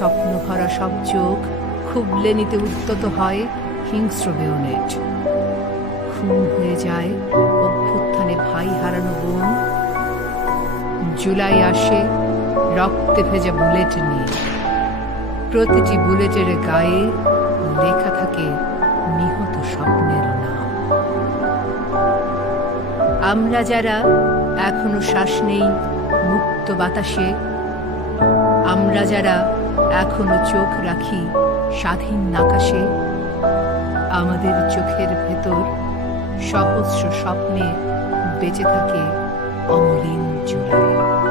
স্বপ্ন ভরা সব চোখ খুবলে নিতে উদ্যত হয় হিংস্র বেয়োনেট। খুন হয়ে যায় অভ্যুত্থানে ভাই হারানো বোন। জুলাই আসে রক্তে ভেজা বুলেট নিয়ে। প্রতিটি বুলেটের গায়ে লেখা থাকে নিহত স্বপ্নের নাম। আমরা যারা এখনো শ্বাস নেই মুক্ত বাতাসে, আমরা যারা এখনো চোখ রাখি স্বাধীন আকাশে, আমাদের চোখের ভেতর সহস্র স্বপ্নে বেঁচে থাকে অমলিন জুলাই।